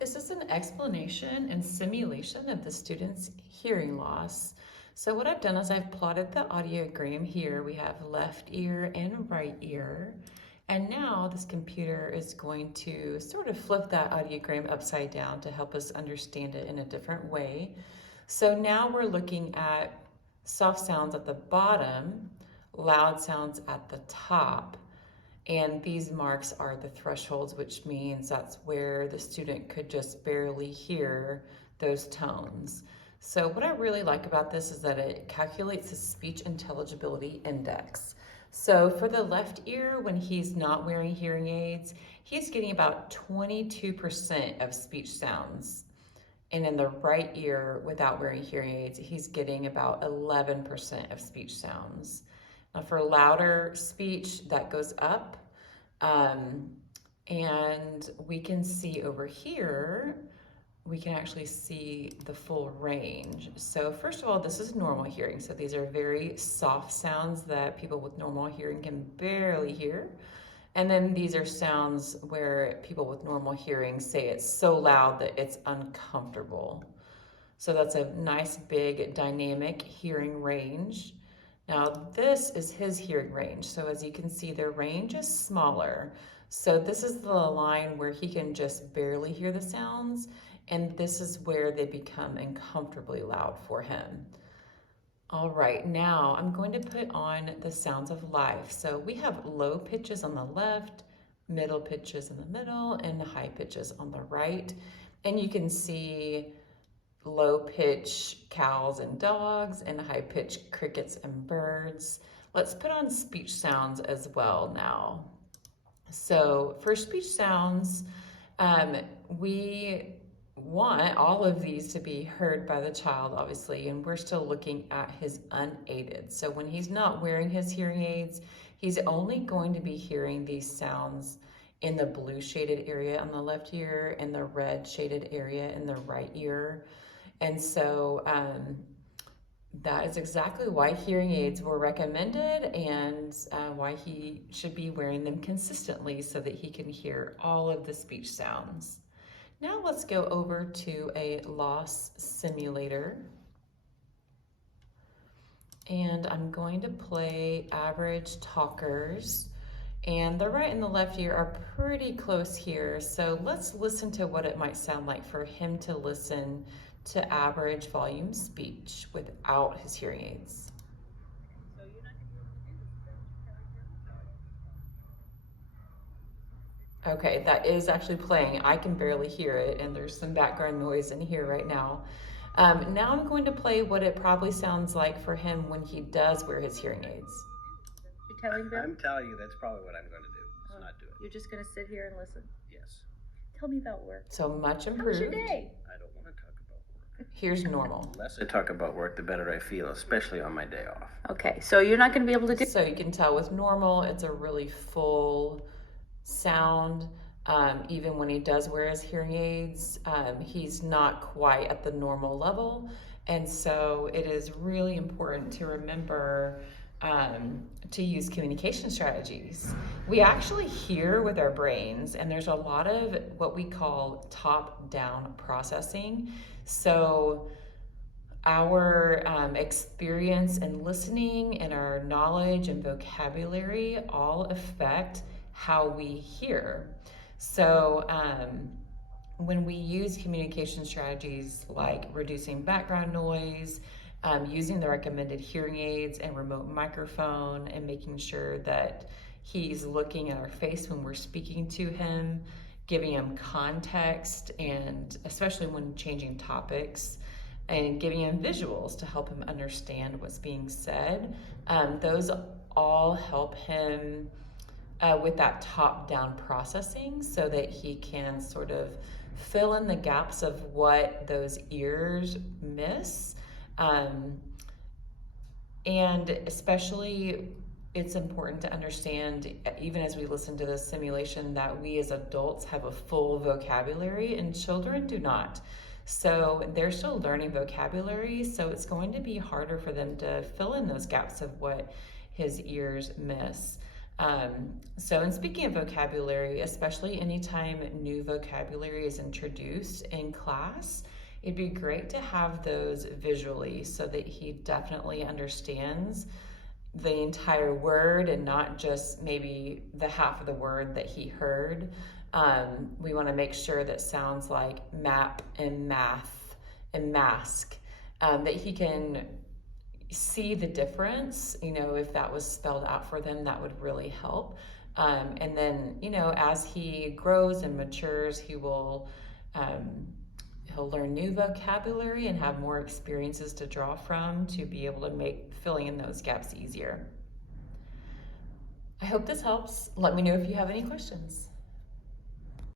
This is an explanation and simulation of the student's hearing loss. So what I've done is I've plotted the audiogram here. We have left ear and right ear. And now this computer is going to sort of flip that audiogram upside down to help us understand it in a different way. So now we're looking at soft sounds at the bottom, loud sounds at the top. And these marks are the thresholds, which means that's where the student could just barely hear those tones. So what I really like about this is that it calculates the speech intelligibility index. So for the left ear, when he's not wearing hearing aids, he's getting about 22% of speech sounds. And in the right ear, without wearing hearing aids, he's getting about 11% of speech sounds. Now for louder speech, that goes up. And we can see over here, we can actually see the full range. So first of all, this is normal hearing. So these are very soft sounds that people with normal hearing can barely hear. And then these are sounds where people with normal hearing say it's so loud that it's uncomfortable. So that's a nice big dynamic hearing range. Now this is his hearing range. So as you can see, the range is smaller. So this is the line where he can just barely hear the sounds, and this is where they become uncomfortably loud for him. All right, now I'm going to put on the sounds of life. So we have low pitches on the left, middle pitches in the middle, and high pitches on the right. And you can see low pitch cows and dogs and high pitch crickets and birds. Let's put on speech sounds as well now. So for speech sounds, we want all of these to be heard by the child, obviously, and we're still looking at his unaided. So when he's not wearing his hearing aids, he's only going to be hearing these sounds in the blue shaded area on the left ear and the red shaded area in the right ear. And so that is exactly why hearing aids were recommended and why he should be wearing them consistently so that he can hear all of the speech sounds. Now let's go over to a loss simulator. And I'm going to play average talkers. And the right and the left ear are pretty close here. So let's listen to what it might sound like for him to listen to average volume speech without his hearing aids. Okay, that is actually playing. I can barely hear it, and there's some background noise in here right now. Now I'm going to play what it probably sounds like for him when he does wear his hearing aids. You're telling Bill? I'm telling you that's probably what I'm going to do. Is not do it. You're just going to sit here and listen? Yes. Tell me about work. So much How was improved. your day? I don't want to talk about work. Here's normal. The less I talk about work, the better I feel, especially on my day off. Okay, so you're not going to be able to do... So you can tell with normal, it's a really full sound. Even when he does wear his hearing aids, he's not quite at the normal level. And so it is really important to remember to use communication strategies. We actually hear with our brains, and there's a lot of what we call top-down processing. So our experience in listening and our knowledge and vocabulary all affect how we hear. So when we use communication strategies like reducing background noise, using the recommended hearing aids and remote microphone, and making sure that he's looking at our face when we're speaking to him, giving him context, and especially when changing topics, and giving him visuals to help him understand what's being said, those all help him with that top-down processing so that he can sort of fill in the gaps of what those ears miss. And especially it's important to understand, even as we listen to this simulation, that we as adults have a full vocabulary and children do not. So they're still learning vocabulary, so it's going to be harder for them to fill in those gaps of what his ears miss. So in speaking of vocabulary, especially anytime new vocabulary is introduced in class, it'd be great to have those visually so that he definitely understands the entire word and not just maybe the half of the word that he heard. We want to make sure that sounds like map and math and mask, that he can see the difference. If that was spelled out for them, that would really help. And then, as he grows and matures, he'll learn new vocabulary and have more experiences to draw from to be able to make filling in those gaps easier. I hope this helps. Let me know if you have any questions.